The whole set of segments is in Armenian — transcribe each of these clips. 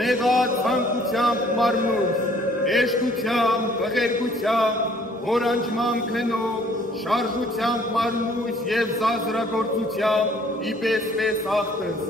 մեղա ցանկությամբ մարմնուս, էշտությամբ, բղերգությամբ, հորանջմամբ քնով, շարժությամբ մարմնուս և զազրագործությամբ իպես պես աղթս,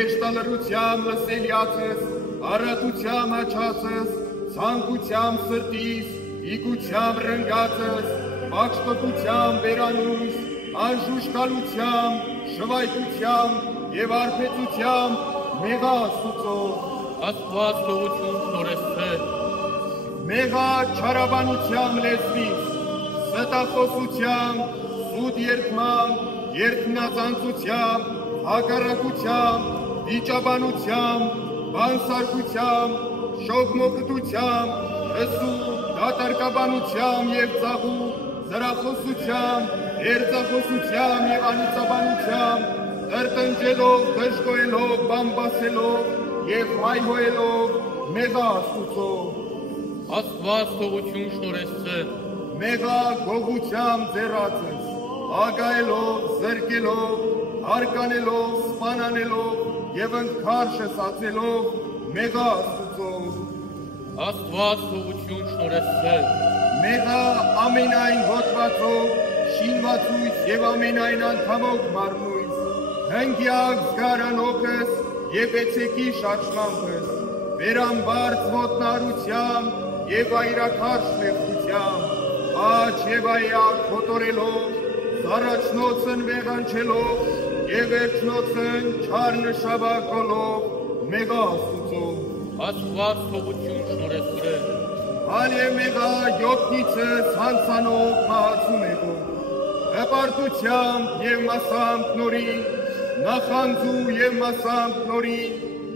էշտալրությամբ լսելյացս, առատությամբ աչացս, ցանկությամբ սրտիս, իգությամբ ռնգացս, պակշտոտությամբ բերանուս, անժուշկալությամբ, շվայտությամբ և արբեցությամբ մեղա Աստուծով, Աստված թողություն շնորհեցե, մեղա չարաբանությամբ լեզվից, ստախոսությամբ, սուտ երդմամբ, երդմնածանծությամբ, հակառակությամբ, վիճաբանությամբ, բանսարկությամբ, շոգմոկտությամբ, հսու, դատարկաբանությամբ և ծաղու, զրախոսությամբ, երծախոսությամբ և անիծաբանությամբ, տրտնջելով, դժգոհելով, բամբասելով և հայհոյելով մեղա Աստուծով, Աստված թողություն շնորհեցե, մեղա գողությամբ ձեռացս, ագայելով, զրկելով, հարկանելով, սպանանելով և ընդքարշս ածելով մեղա Աստուծով, Աստված թողություն շնորհեցե, մեղա ամենայն հոտվածով, շինվածույց և ամենայն անդամով մարմնույց, հնգյակ զգարանոքս և էցեկի շարժմամբս, վերամբարձ ոտնարությամբ և այրաքարշ մեղքությամբ, աչ և այակ հոտորելով, զառաջնոցն վեղանչելով և վերջնոցն չար նշաբակոլով մեղա Աստուծով, Աստված թողություն շնորհեցե, հալ և մեղա յոտնիցս հանցանով մահացում եղով, հպարտությամբ և մասամբ նորին, նախանձու և մասամբ նորին,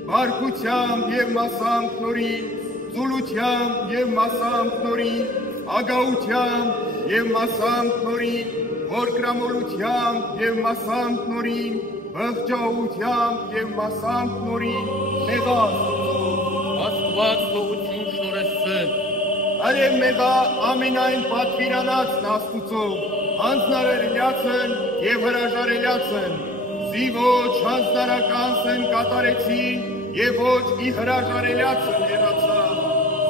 բարկությամբ և մասամբ նորին, ծուլությամբ և մասամբ նորին, ագահությամբ և մասամբ նորին, հորկրամոլությամբ և մասամբ նորին, բղջահությամբ և մասամբ նորին, մեղա Աստուծով, Աստված թողություն շնորհեցե, արև մեղա ամենայն պատվիրանածն Աստուծով, հանձնարարելյացն և հրաժարելյացն, զի ոչ հանձնարականսն կատարեցի և ոչ ի հրաժարելյացն եղացա,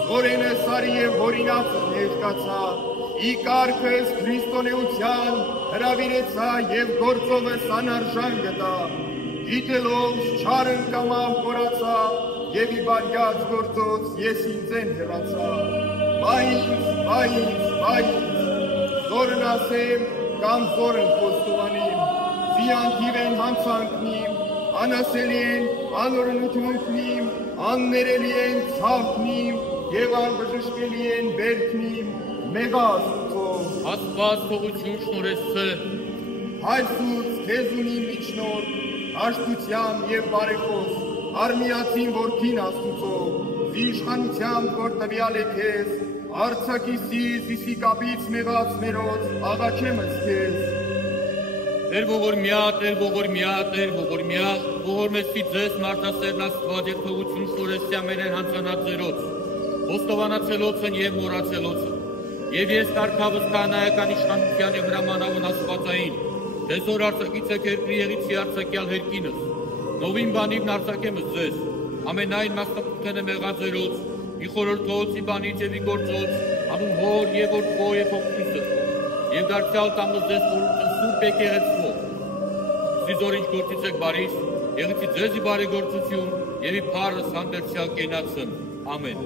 զորենս արի և հորինածն ներկացա, ի կարգս քրիստոնեության հրավիրեցա և գործովս անարժան գտա, գիտելով չար ընկամավ կորացա և ի բարյաց գործոց ես ինձեն հեռացա, բայինց, զորն ասեմ կամ զորն խոստովանիմ, զիանթիվ են հանցանքնիմ, անասելի են անօրնությունքնիմ, աններելի են ցավքնիմ և անբժշկելի են բերքնիմ, մեղա Աստուծով, Աստված թողություն շնորհեցե, Հայր Սուրբ քեզունի միջնորդ, հաշտությամբ և բարեխոս, արմիածին որդին Աստուծով, զիշխանությամբ որ տվյալ է քեզ, արձակիսից իսիկապից մեղած մերոց աղաչեմս քեզ, Տեր ողորմյա, Տեր ողորմյա, Տեր ողորմյա, ողորմեցի ձեզ մարդասերն Աստված և թողություն շնորհեցի ամենայն հանցանածերոց, խոստովանացելոցն և մոռացելոցն, և ես կարգավս քահանայական իշխանության և հրամանավն Աստվածային, թե զոր արձակից եք երկրի եղիցի արձակյալ հերկինս, նովին բանիվն արձակեմս ձեզ, ամենայն մասնապութենը մեղաձերոց, ի խորհրդոց, ի բանից և ի գործոց, անուն հոր և որդու և հոգուստս, և դարձյալ տամս ձեզ խորհուրդն սուրբ եկեղեցվով, զի ինչ գործից եք բարիս, եղիցի ձեզի բարեգործություն և ի փառս հանդերձյալ կենացն, ամեն։